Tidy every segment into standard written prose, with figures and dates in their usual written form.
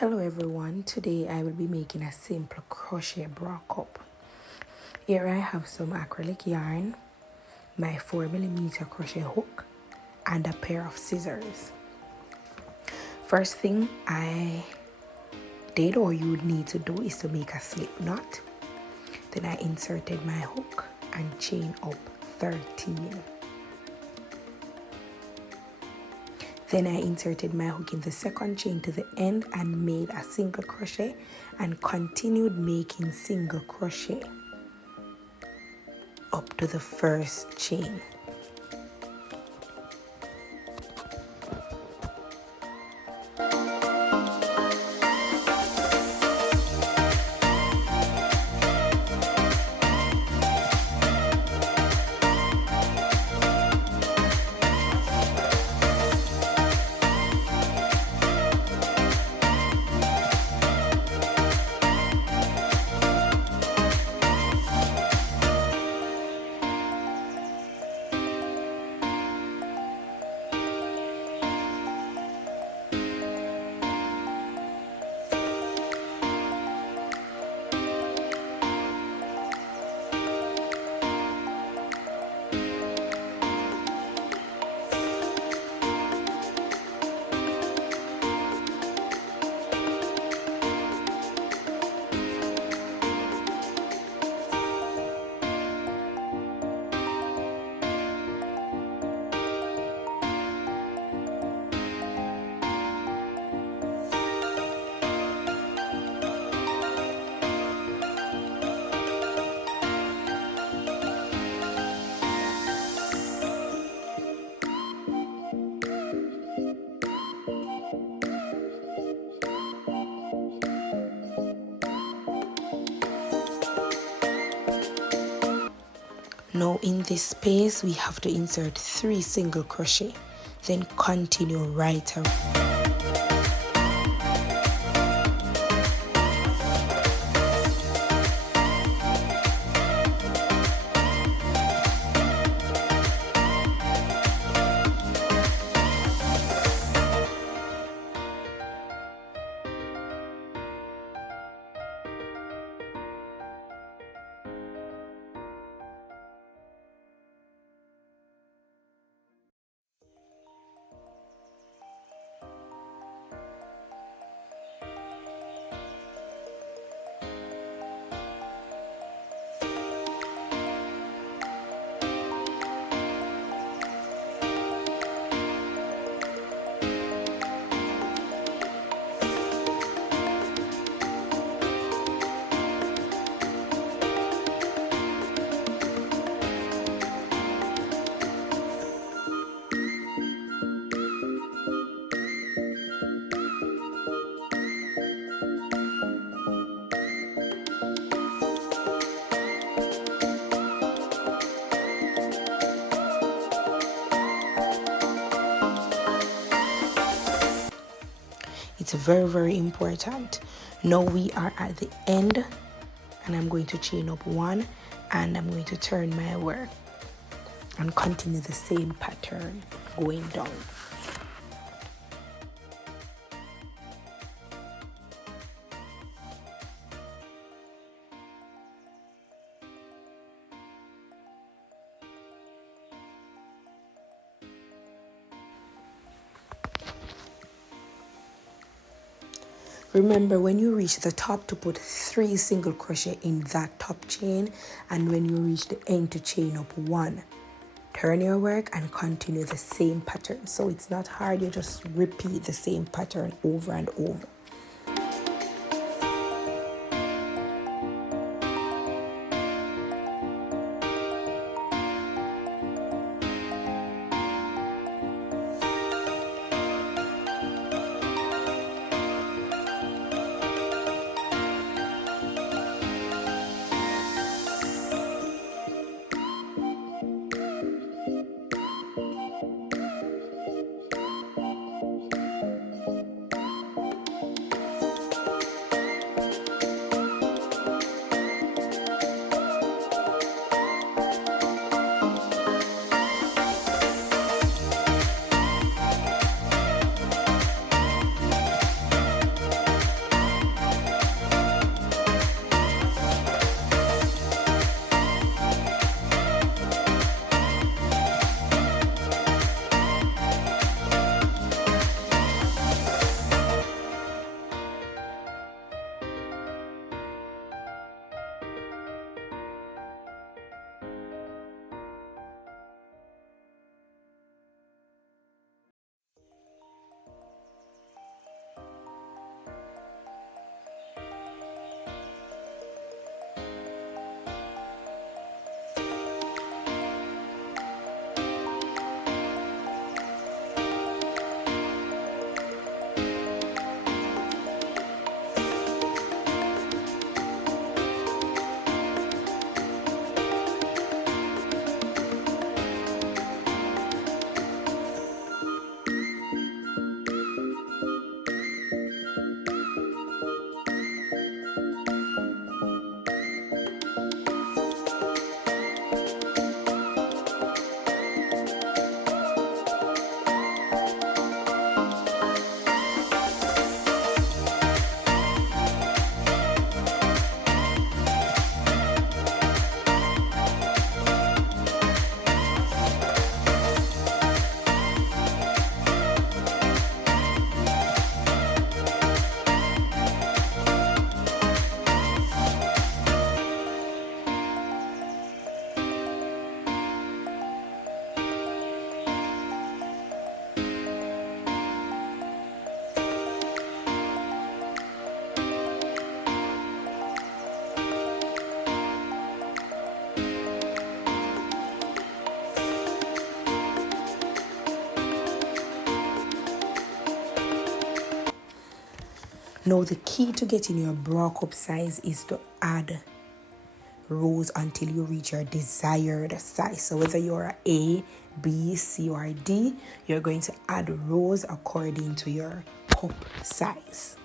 Hello everyone, today I will be making a simple crochet bra cup. Here I have some acrylic yarn, my 4mm crochet hook and a pair of scissors. First thing I did or you would need to do is to make a slip knot. Then I inserted my hook and chain up 13. Then I inserted my hook in the second chain to the end and made a single crochet and continued making single crochet up to the first chain. Now in this space we have to insert 3 single crochet, then continue right around. It's very important. Now we are at the end and I'm going to chain up 1 and I'm going to turn my work and continue the same pattern going down. Remember when you reach the top to put 3 single crochet in that top chain, and when you reach the end to chain up 1. Turn your work and continue the same pattern. So it's not hard, you just repeat the same pattern over and over. Now the key to getting your bra cup size is to add rows until you reach your desired size. So whether you're A, B, C, or D, you're going to add rows according to your cup size.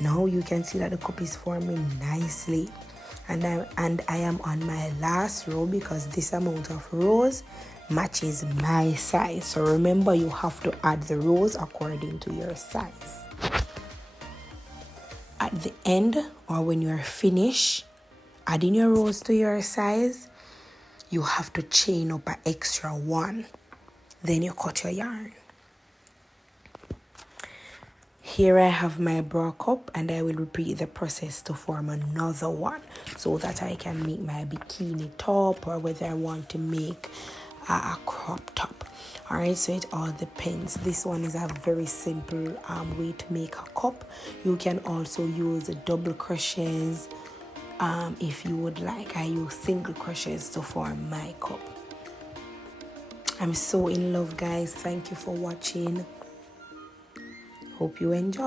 Now you can see that the cup is forming nicely, and I am on my last row because this amount of rows matches my size. So remember, you have to add the rows according to your size. At the end, or when you're finished adding your rows to your size, you have to chain up an extra one. Then you cut your yarn. Here I have my bra cup, and I will repeat the process to form another one so that I can make my bikini top, or whether I want to make a crop top. Alright, so it all depends. This one is a very simple way to make a cup. You can also use double crochets if you would like. I use single crochets to form my cup. I'm so in love, guys. Thank you for watching. Hope you enjoy.